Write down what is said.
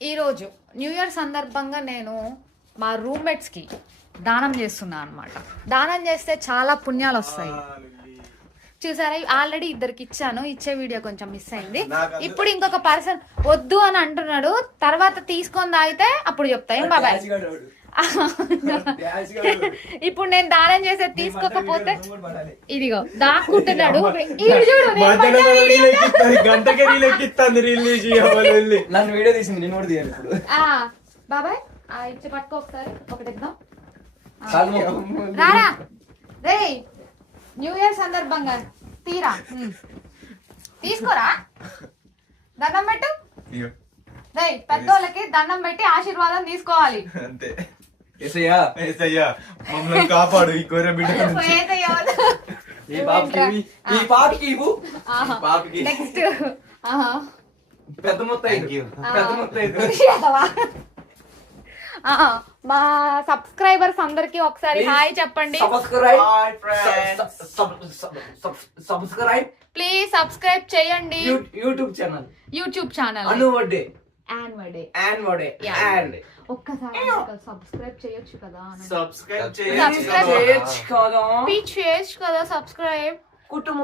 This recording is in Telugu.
ఈరోజు న్యూ ఇయర్ సందర్భంగా నేను మా రూమ్మేట్స్కి దానం చేస్తున్నా అనమాట. దానం చేస్తే చాలా పుణ్యాలు వస్తాయి. చూసారా, ఆల్రెడీ ఇద్దరికి ఇచ్చాను. ఇచ్చే వీడియో కొంచెం మిస్ అయింది. ఇప్పుడు ఇంకొక పర్సన్ వద్దు అని అంటున్నాడు. తర్వాత తీసుకొని తాగితే అప్పుడు చెప్తా. ఏం బాబాయ్, ఇప్పుడు నేను దానం చేసేది తీసుకోకపోతే ఇదిగో దాక్కుంటున్నాడు. బాబాయ్ ఇచ్చి పట్టుకో ఒకసారి, ఒకటి ఇద్దాం. రారా రే, న్యూ ఇయర్ సందర్భంగా తీరా తీసుకోరా. దండం పెట్టు రే, పెద్దోళ్ళకి దండం పెట్టి ఆశీర్వాదం తీసుకోవాలి. అంతే. మమ్మల్ని కాపాడు ఈ కోర బిడ్డ. నెక్స్ట్ పెద్ద మొత్తం మా సబ్స్క్రైబర్స్ అందరికి ఒకసారి హాయ్ చెప్పండి. ప్లీజ్ సబ్స్క్రైబ్ చేయండి. యూట్యూబ్ ఛానల్ ఒక్కసారి సబ్స్క్రైబ్ చేయొచ్చు కదా. సబ్స్క్రైబ్ చేయొచ్చు కదా. సబ్స్క్రైబ్ కుటుంబ